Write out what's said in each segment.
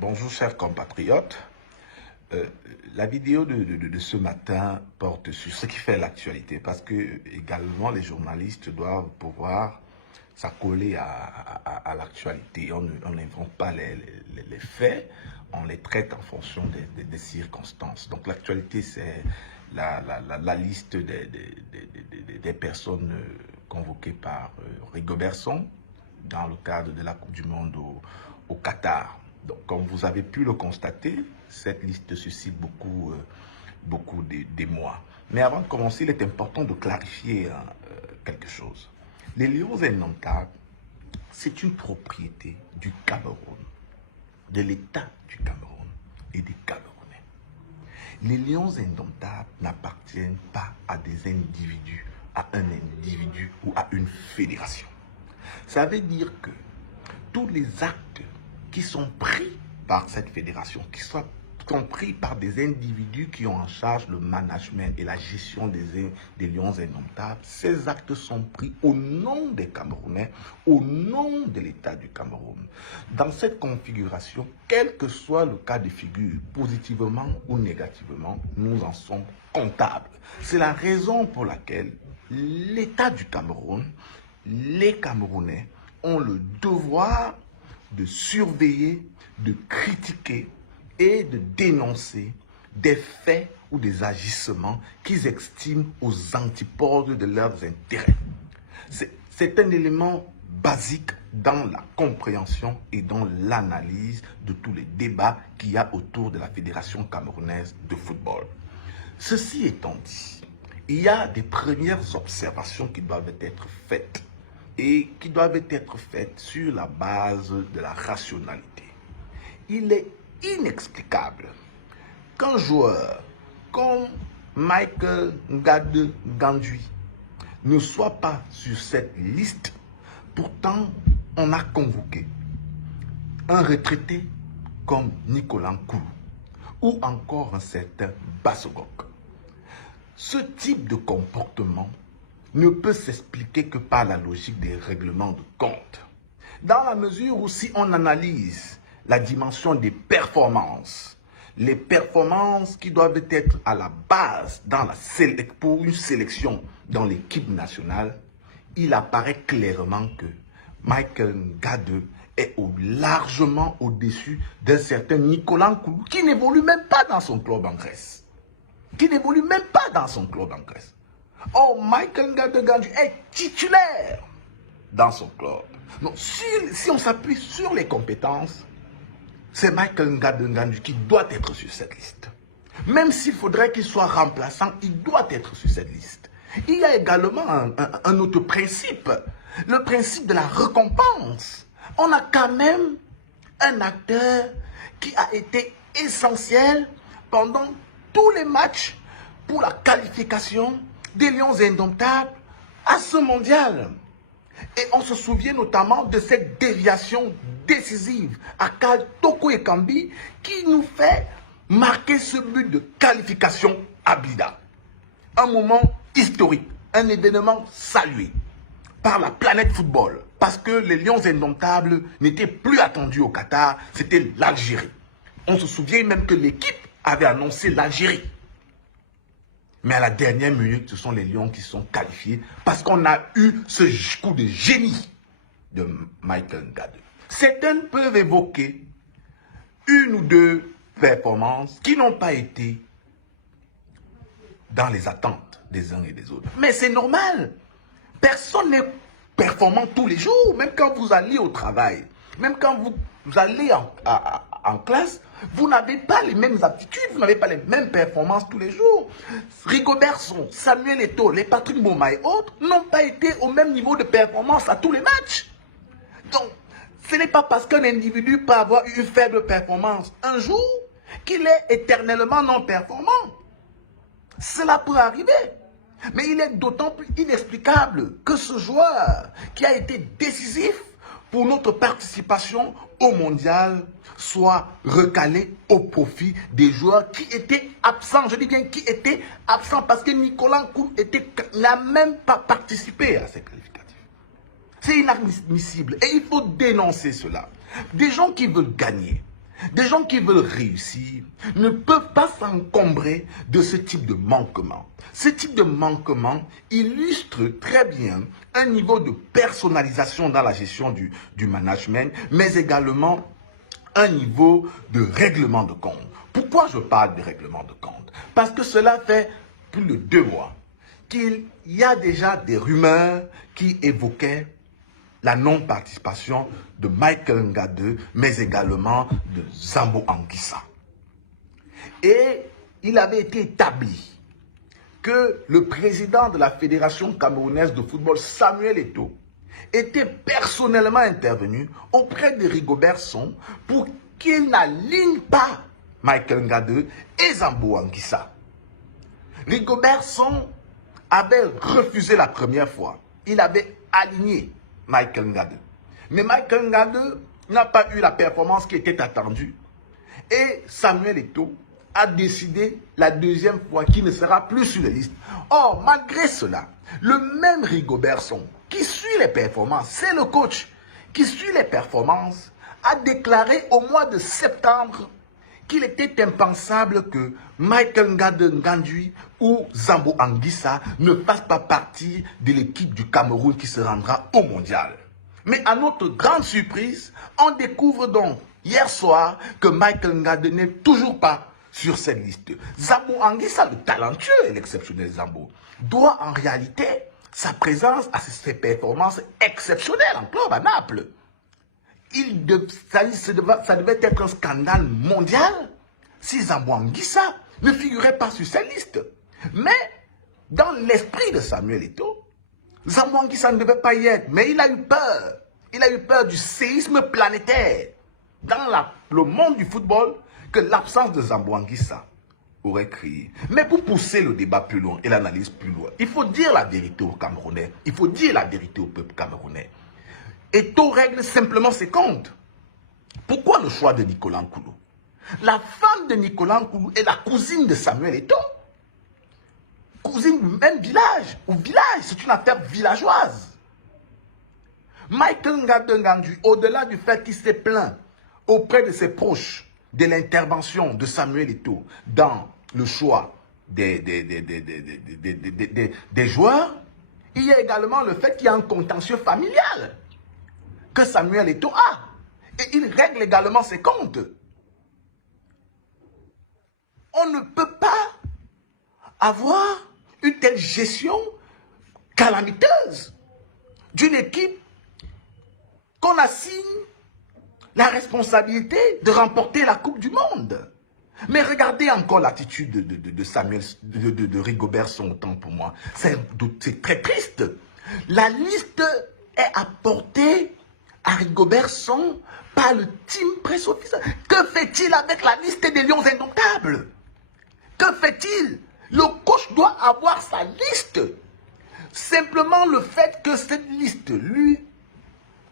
Bonjour chers compatriotes. La vidéo de ce matin porte sur ce qui fait l'actualité parce que également les journalistes doivent pouvoir s'accoler à l'actualité. On n'invente pas les faits, on les traite en fonction des circonstances. Donc l'actualité c'est la liste des personnes convoquées par Rigobert Song dans le cadre de la Coupe du Monde au Qatar. Donc, comme vous avez pu le constater, cette liste suscite beaucoup d'émoi. Mais avant de commencer, il est important de clarifier quelque chose. Les Lions indomptables, c'est une propriété du Cameroun, de l'État du Cameroun et des Camerounais. Les Lions indomptables n'appartiennent pas à des individus, à un individu ou à une fédération. Ça veut dire que tous les actes qui sont pris par cette fédération, qui sont pris par des individus qui ont en charge le management et la gestion des Lions indomptables, ces actes sont pris au nom des Camerounais, au nom de l'État du Cameroun. Dans cette configuration, quel que soit le cas de figure, positivement ou négativement, nous en sommes comptables. C'est la raison pour laquelle l'État du Cameroun, les Camerounais, ont le devoir de surveiller, de critiquer et de dénoncer des faits ou des agissements qu'ils estiment aux antipodes de leurs intérêts. C'est un élément basique dans la compréhension et dans l'analyse de tous les débats qu'il y a autour de la Fédération camerounaise de football. Ceci étant dit, il y a des premières observations qui doivent être faites et qui doivent être faites sur la base de la rationalité. Il est inexplicable qu'un joueur comme Michael Ngade Gandui ne soit pas sur cette liste. Pourtant, on a convoqué un retraité comme Nicolas Nkoulou ou encore un certain Bassogok. Ce type de comportement ne peut s'expliquer que par la logique des règlements de compte. Dans la mesure où si on analyse la dimension des performances, les performances qui doivent être à la base pour une sélection dans l'équipe nationale, il apparaît clairement que Michael Ngade est largement au-dessus d'un certain Nicolas Nkoulou qui n'évolue même pas dans son club en Grèce. Oh, Michael Ngade Gandui est titulaire dans son club. Donc, si on s'appuie sur les compétences, c'est Michael Ngade Gandui qui doit être sur cette liste. Même s'il faudrait qu'il soit remplaçant, il doit être sur cette liste. Il y a également un autre principe, le principe de la récompense. On a quand même un acteur qui a été essentiel pendant tous les matchs pour la qualification des Lions indomptables à ce mondial. Et on se souvient notamment de cette déviation décisive à Kal Toko Ekambi qui nous fait marquer ce but de qualification à Blida. Un moment historique, un événement salué par la planète football parce que les Lions indomptables n'étaient plus attendus au Qatar, c'était l'Algérie. On se souvient même que l'équipe avait annoncé l'Algérie. Mais à la dernière minute, ce sont les Lions qui sont qualifiés parce qu'on a eu ce coup de génie de Michael Ngade. Certains peuvent évoquer une ou deux performances qui n'ont pas été dans les attentes des uns et des autres. Mais c'est normal. Personne n'est performant tous les jours, même quand vous allez au travail, même quand vous allez en classe, vous n'avez pas les mêmes aptitudes, vous n'avez pas les mêmes performances tous les jours. Rigobert Song, Samuel Eto'o, les Patrick Mboma et autres n'ont pas été au même niveau de performance à tous les matchs. Donc, ce n'est pas parce qu'un individu peut avoir une faible performance un jour qu'il est éternellement non performant. Cela peut arriver. Mais il est d'autant plus inexplicable que ce joueur qui a été décisif pour notre participation au mondial soit recalé au profit des joueurs qui étaient absents. Je dis bien qui étaient absents parce que Nicolas Nkoulou n'a même pas participé à ces qualificatifs. C'est inadmissible et il faut dénoncer cela. Des gens qui veulent gagner, Des gens qui veulent réussir ne peuvent pas s'encombrer de ce type de manquement. Ce type de manquement illustre très bien un niveau de personnalisation dans la gestion du management, mais également un niveau de règlement de compte. Pourquoi je parle de règlement de compte? Parce que cela fait plus de 2 mois qu'il y a déjà des rumeurs qui évoquaient la non-participation de Michael Ngade, mais également de Zambo Anguissa. Et il avait été établi que le président de la Fédération camerounaise de football, Samuel Eto'o, était personnellement intervenu auprès de Rigobert Song pour qu'il n'aligne pas Michael Ngade et Zambo Anguissa. Rigobert Song avait refusé la première fois. Il avait aligné Michael Ngade. Mais Michael Ngade n'a pas eu la performance qui était attendue. Et Samuel Eto'o a décidé la deuxième fois qu'il ne sera plus sur la liste. Or, malgré cela, le même Rigobert Song, qui suit les performances, c'est le coach qui suit les performances, a déclaré au mois de septembre qu'il était impensable que Michael Ngandui ou Zambo Anguissa ne fassent pas partie de l'équipe du Cameroun qui se rendra au mondial. Mais à notre grande surprise, on découvre donc hier soir que Michael Ngade n'est toujours pas sur cette liste. Zambo Anguissa, le talentueux et l'exceptionnel Zambo, doit en réalité sa présence à ses performances exceptionnelles en club à Naples. Ça devait être un scandale mondial si Zambo Anguissa ne figurait pas sur cette liste. Mais dans l'esprit de Samuel Eto'o, Zambo Anguissa ne devait pas y être, mais il a eu peur. Il a eu peur du séisme planétaire dans le monde du football que l'absence de Zambo Anguissa aurait créé. Mais pour pousser le débat plus loin et l'analyse plus loin, il faut dire la vérité aux Camerounais. Il faut dire la vérité au peuple camerounais. Eto'o règle simplement ses comptes. Pourquoi le choix de Nicolas Nkoulou? La femme de Nicolas Nkoulou est la cousine de Samuel Eto'o. Cousine du même village. Au village, c'est une affaire villageoise. Michael Ngandui, au-delà du fait qu'il s'est plaint auprès de ses proches de l'intervention de Samuel Eto'o dans le choix des joueurs, il y a également le fait qu'il y a un contentieux familial que Samuel Eto'o a. Et il règle également ses comptes. On ne peut pas avoir une telle gestion calamiteuse d'une équipe qu'on assigne la responsabilité de remporter la Coupe du Monde. Mais regardez encore l'attitude de Samuel, de Rigobert Song, autant pour moi. C'est très triste. La liste est apportée à Rigobert Song par le team presse officiel. Que fait-il avec la liste des Lions indomptables? Que fait-il? Le coach doit avoir sa liste. Simplement le fait que cette liste, lui,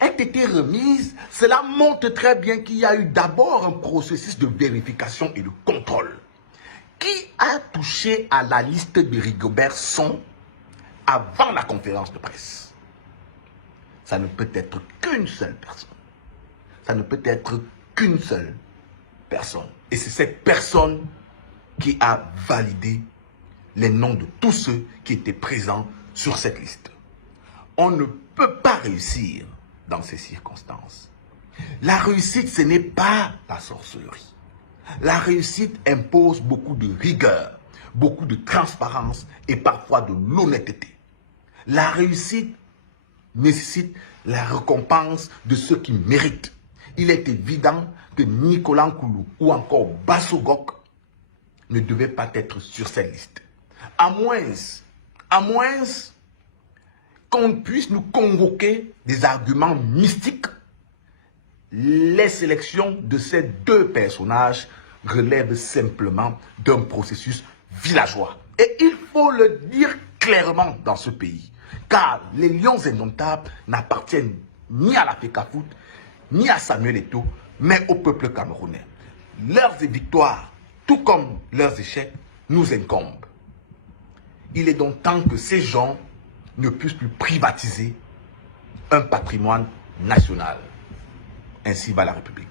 ait été remise, cela montre très bien qu'il y a eu d'abord un processus de vérification et de contrôle. Qui a touché à la liste de Rigobert Song avant la conférence de presse? Ça ne peut être qu'une seule personne. Ça ne peut être qu'une seule personne. Et c'est cette personne qui a validé les noms de tous ceux qui étaient présents sur cette liste. On ne peut pas réussir dans ces circonstances. La réussite, ce n'est pas la sorcellerie. La réussite impose beaucoup de rigueur, beaucoup de transparence et parfois de l'honnêteté. La réussite nécessite la récompense de ceux qui méritent. Il est évident que Nicolas Nkoulou ou encore Basso Gok ne devaient pas être sur cette liste. À moins qu'on puisse nous convoquer des arguments mystiques, les sélections de ces deux personnages relèvent simplement d'un processus villageois. Et il faut le dire clairement dans ce pays, car les Lions indomptables n'appartiennent ni à la FECAFOOT, ni à Samuel Eto'o, mais au peuple camerounais. Leurs victoires, tout comme leurs échecs, nous incombent. Il est donc temps que ces gens ne puissent plus privatiser un patrimoine national. Ainsi va la République.